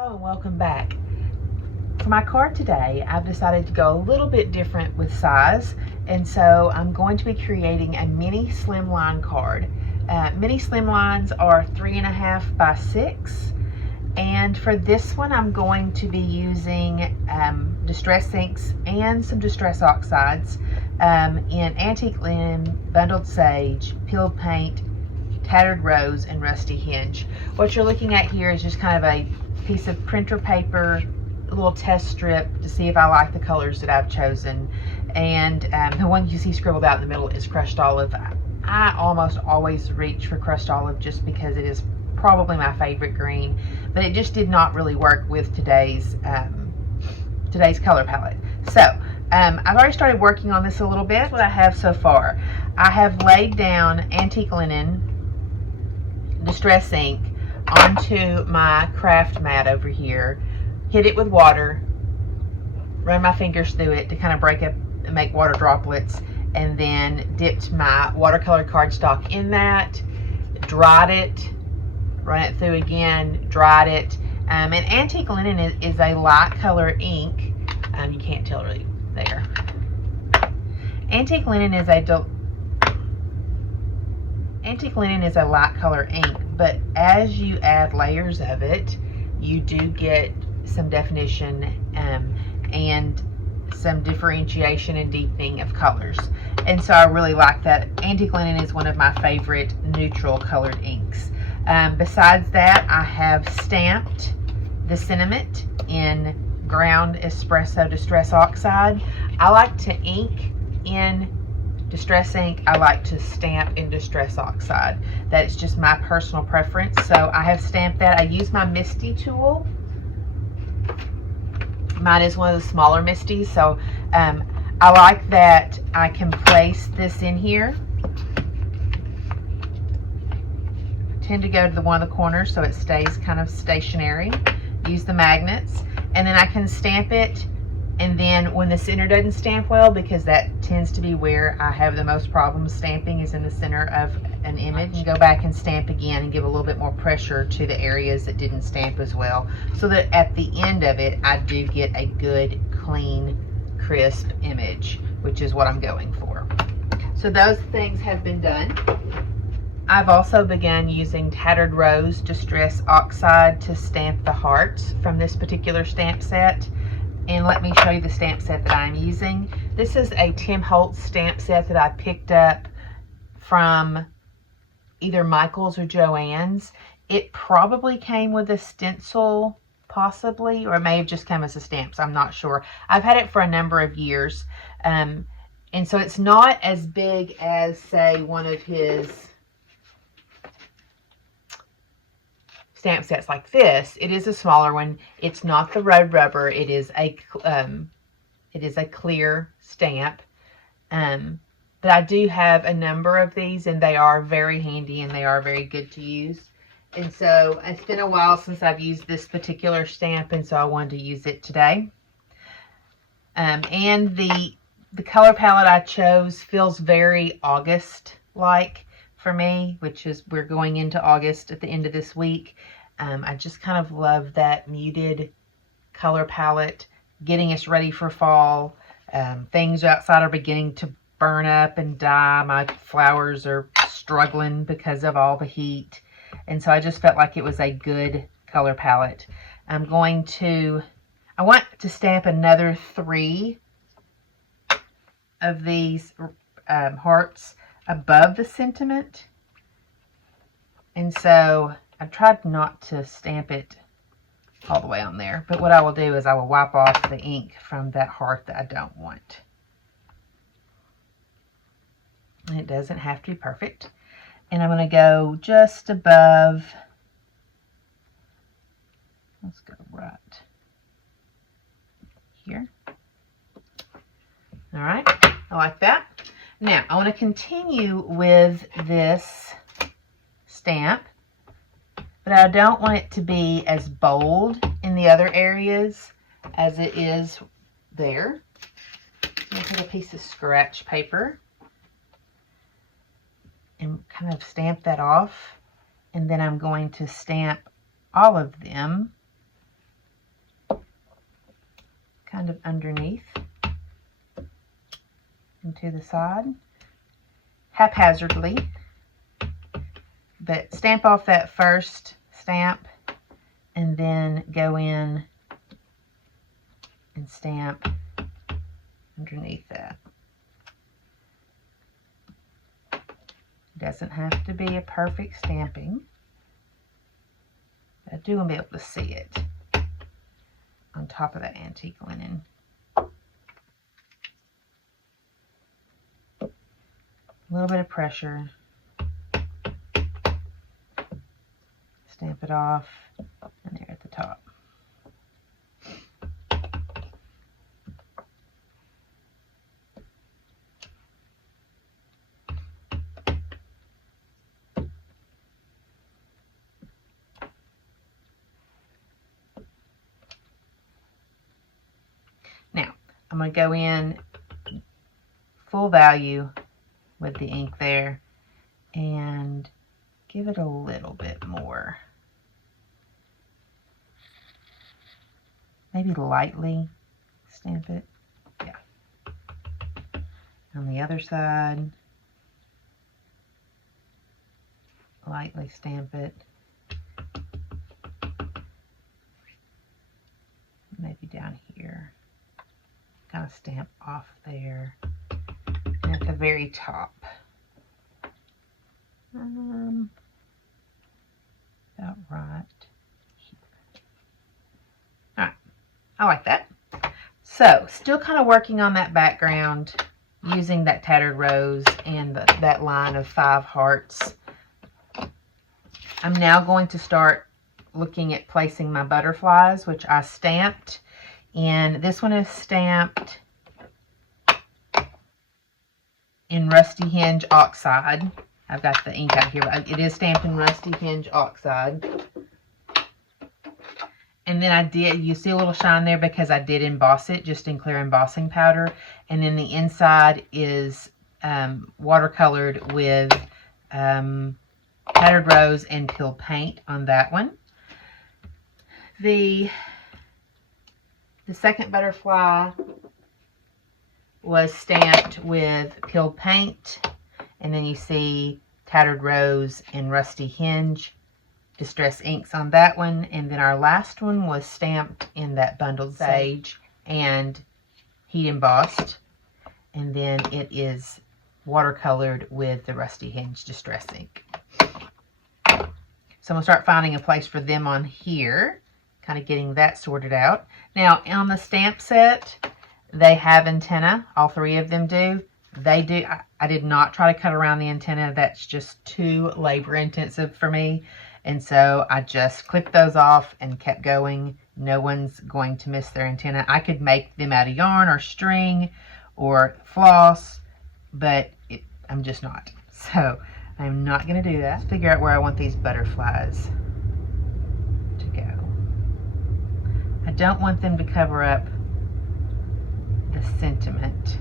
Hello and welcome back. For my card today, I've decided to go a little bit different with size, and so I'm going to be creating a mini slimline card. Mini slimlines are 3.5 by 6, and for this one I'm going to be using Distress Inks and some Distress Oxides in Antique Linen, Bundled Sage, Peeled Paint, Tattered Rose, and Rusty Hinge. What you're looking at here is just kind of a piece of printer paper, a little test strip to see if I like the colors that I've chosen. And the one you see scribbled out in the middle is Crushed Olive. I almost always reach for Crushed Olive just because it is probably my favorite green, but it just did not really work with today's color palette. So I've already started working on this a little bit. What I have so far, I have laid down Antique Linen Distress Ink onto my craft mat over here, hit it with water, run my fingers through it to kind of break up and make water droplets, and then dipped my watercolor cardstock in that, dried it, run it through again, dried it. And Antique Linen is a light color ink. You can't tell really there. Antique Linen is a light color ink, but as you add layers of it, you do get some definition and some differentiation and deepening of colors. And so I really like that. Antique Linen is one of my favorite neutral colored inks. Besides that, I have stamped the sentiment in ground Espresso Distress Oxide. I like to ink in Distress Ink. I like to stamp in Distress Oxide. That's just my personal preference. So I have stamped that. I use my Misty tool. Mine is one of the smaller Misties, so I like that I can place this in here. I tend to go to the one of the corners so it stays kind of stationary. Use the magnets, and then I can stamp it. And then when the center doesn't stamp well, because that tends to be where I have the most problems stamping, is in the center of an image, and go back and stamp again and give a little bit more pressure to the areas that didn't stamp as well, so that at the end of it I do get a good, clean, crisp image, which is what I'm going for. So those things have been done. I've also begun using Tattered Rose Distress Oxide to stamp the hearts from this particular stamp set. And let me show you the stamp set that I'm using. This is a Tim Holtz stamp set that I picked up from either Michael's or Joann's. It probably came with a stencil, possibly, or it may have just come as a stamp, so I'm not sure. I've had it for a number of years. And so it's not as big as, say, one of his stamp sets like this. It is a smaller one. It's not the red rubber. It is a clear stamp. But I do have a number of these, and they are very handy and they are very good to use. And so it's been a while since I've used this particular stamp, and so I wanted to use it today. And the color palette I chose feels very August-like for me, which is, we're going into August at the end of this week. I just kind of love that muted color palette, getting us ready for fall. Things outside are beginning to burn up and die. My flowers are struggling because of all the heat. And so I just felt like it was a good color palette. I want to stamp another 3 of these hearts above the sentiment, and so I tried not to stamp it all the way on there, but what I will do is I will wipe off the ink from that heart that I don't want. And it doesn't have to be perfect. And I'm going to go just above, let's go right here. All right, I like that. Now, I want to continue with this stamp, but I don't want it to be as bold in the other areas as it is there. I'm going to take a piece of scratch paper and kind of stamp that off, and then I'm going to stamp all of them kind of underneath and to the side, haphazardly, but stamp off that first stamp and then go in and stamp underneath that. Doesn't have to be a perfect stamping, but I do want to be able to see it on top of that antique linen. A little bit of pressure. Stamp it off, and there at the top. Now, I'm going to go in full value with the ink there and give it a little bit more. Maybe lightly stamp it. Yeah. On the other side, lightly stamp it. Maybe down here. Kind of stamp off there. And at the very top. About right here. Alright, I like that. So, still kind of working on that background using that Tattered Rose and that line of 5 hearts. I'm now going to start looking at placing my butterflies, which I stamped. And this one is stamped in Rusty Hinge Oxide. I've got the ink out here, but it is stamped in Rusty Hinge Oxide. And then I did, you see a little shine there because I did emboss it just in clear embossing powder. And then the inside is watercolored with Tattered Rose and Peel Paint on that one. The second butterfly was stamped with Peel Paint, and then you see Tattered Rose and Rusty Hinge Distress Inks on that one, and then our last one was stamped in that Bundled Sage and heat embossed, and then it is watercolored with the Rusty Hinge Distress Ink. So I'm going to start finding a place for them on here, kind of getting that sorted out. Now, on the stamp set, they have antenna. All 3 of them do. They do. I did not try to cut around the antenna. That's just too labor intensive for me. And so I just clipped those off and kept going. No one's going to miss their antenna. I could make them out of yarn or string or floss, but I'm just not. So I'm not going to do that. Figure out where I want these butterflies to go. I don't want them to cover up the sentiment.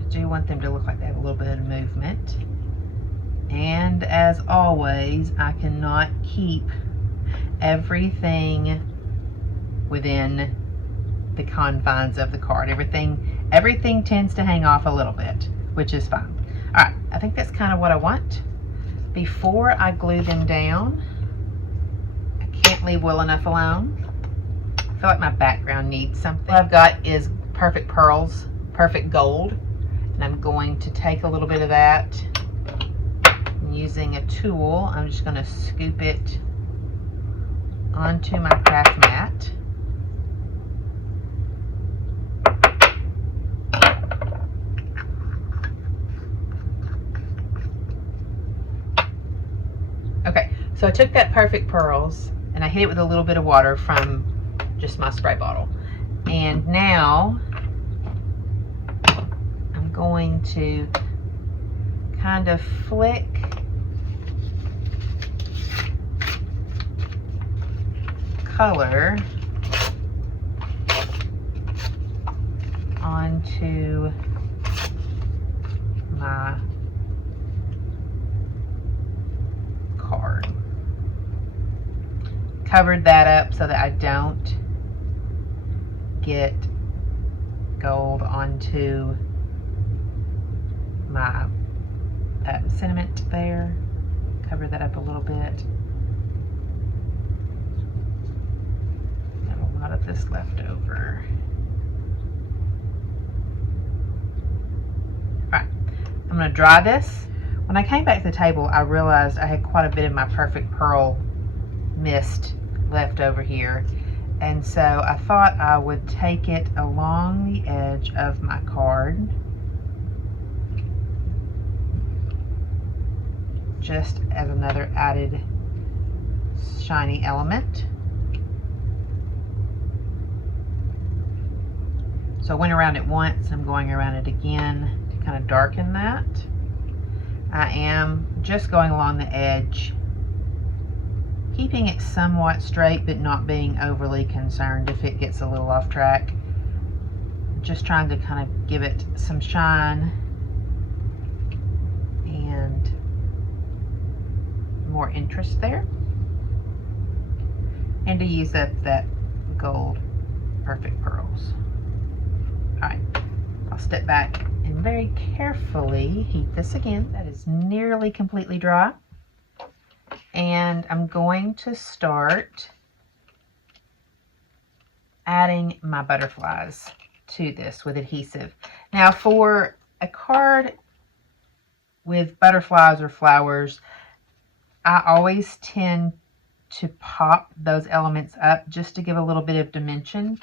I do want them to look like they have a little bit of movement. And as always, I cannot keep everything within the confines of the card. Everything tends to hang off a little bit, which is fine. All right, I think that's kind of what I want. Before I glue them down, I can't leave well enough alone. I feel like my background needs something. What I've got is perfect pearls, perfect gold, and I'm going to take a little bit of that. And using a tool, I'm just going to scoop it onto my craft mat. Okay, so I took that perfect pearls and I hit it with a little bit of water from just my spray bottle. And now I'm going to kind of flick color onto my card. covered that up so that I don't get gold onto my sentiment there. Cover that up a little bit. Got a lot of this left over. Alright, I'm going to dry this. When I came back to the table, I realized I had quite a bit of my Perfect Pearl mist left over here. And so I thought I would take it along the edge of my card, just as another added shiny element. So I went around it once, I'm going around it again to kind of darken that. I am just going along the edge, keeping it somewhat straight but not being overly concerned if it gets a little off track. Just trying to kind of give it some shine and more interest there, and to use up that gold Perfect Pearls. Alright, I'll step back and very carefully heat this again. That is nearly completely dry. And I'm going to start adding my butterflies to this with adhesive. Now for a card with butterflies or flowers, I always tend to pop those elements up just to give a little bit of dimension.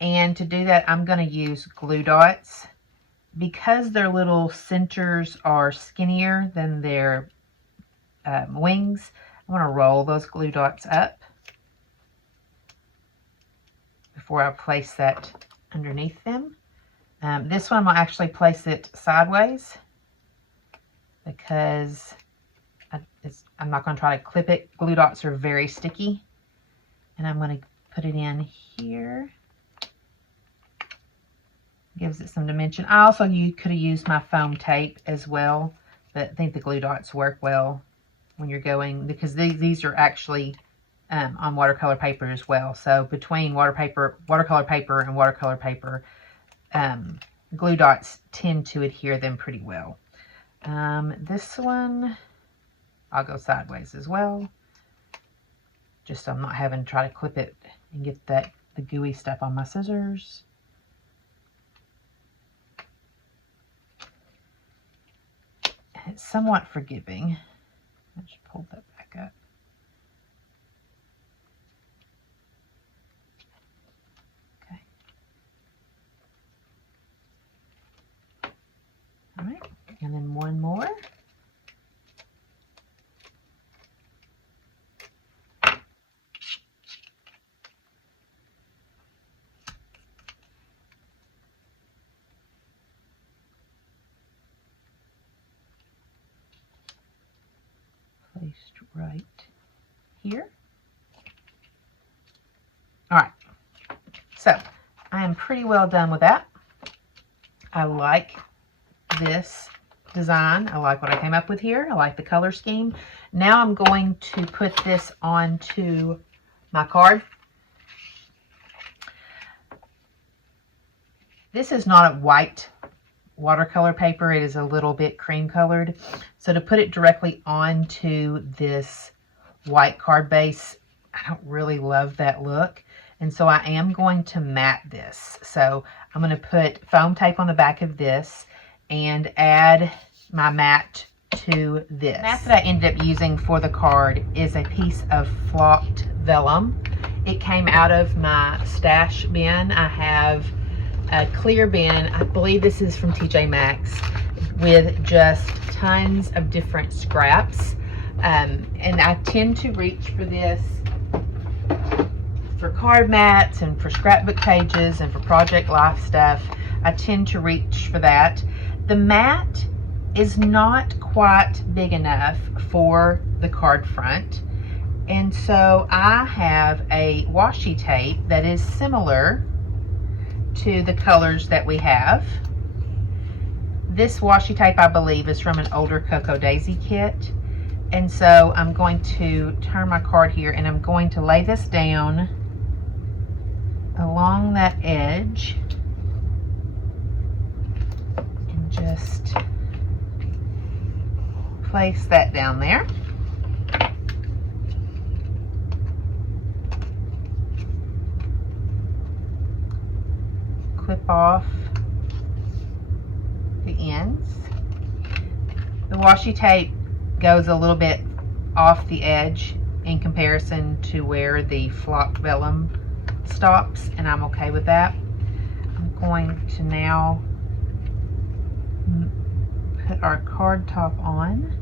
And to do that, I'm going to use glue dots. Because their little centers are skinnier than their wings, I'm going to roll those glue dots up before I place that underneath them. This one, I'm going to actually place it sideways because I'm not going to try to clip it. Glue dots are very sticky. And I'm going to put it in here. Gives it some dimension. I also could have used my foam tape as well, but I think the glue dots work well when you're going, because these are actually on watercolor paper as well. So between watercolor paper and watercolor paper, glue dots tend to adhere them pretty well. This one, I'll go sideways as well, just so I'm not having to try to clip it and get the gooey stuff on my scissors. It's somewhat forgiving. I just pulled that back up. Okay. All right, and then one more. Placed right here. All right, so I am pretty well done with that. I like this design. I like what I came up with here. I like the color scheme. Now I'm going to put this onto my card. This is not a white watercolor paper. It is a little bit cream colored. So to put it directly onto this white card base, I don't really love that look. And so I am going to matte this. So I'm going to put foam tape on the back of this and add my matte to this. The matte that I ended up using for the card is a piece of flocked vellum. It came out of my stash bin. I have a clear bin, I believe this is from TJ Maxx, with just tons of different scraps. And I tend to reach for this for card mats and for scrapbook pages and for project life stuff. I tend to reach for that. The mat is not quite big enough for the card front. And so I have a washi tape that is similar to the colors that we have. This washi tape, I believe, is from an older Cocoa Daisy kit. And so I'm going to turn my card here, and I'm going to lay this down along that edge and just place that down there. Clip off the ends. The washi tape goes a little bit off the edge in comparison to where the flock vellum stops, and I'm okay with that. I'm going to now put our card top on.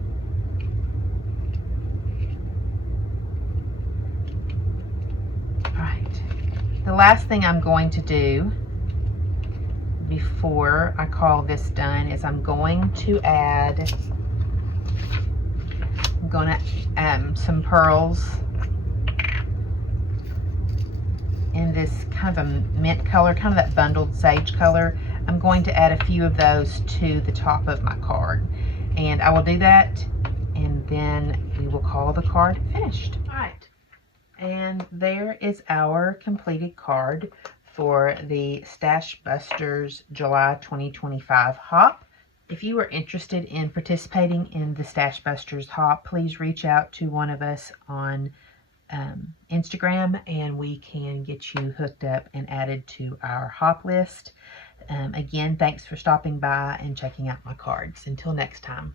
Alright, the last thing I'm going to do before I call this done is I'm going to add some pearls in this kind of a mint color, kind of that bundled sage color. I'm going to add a few of those to the top of my card, and I will do that, and then we will call the card finished. All right, and there is our completed card for the Stash Busters July 2025 hop. If you are interested in participating in the Stash Busters hop, please reach out to one of us on Instagram, and we can get you hooked up and added to our hop list. Again, thanks for stopping by and checking out my cards. Until next time.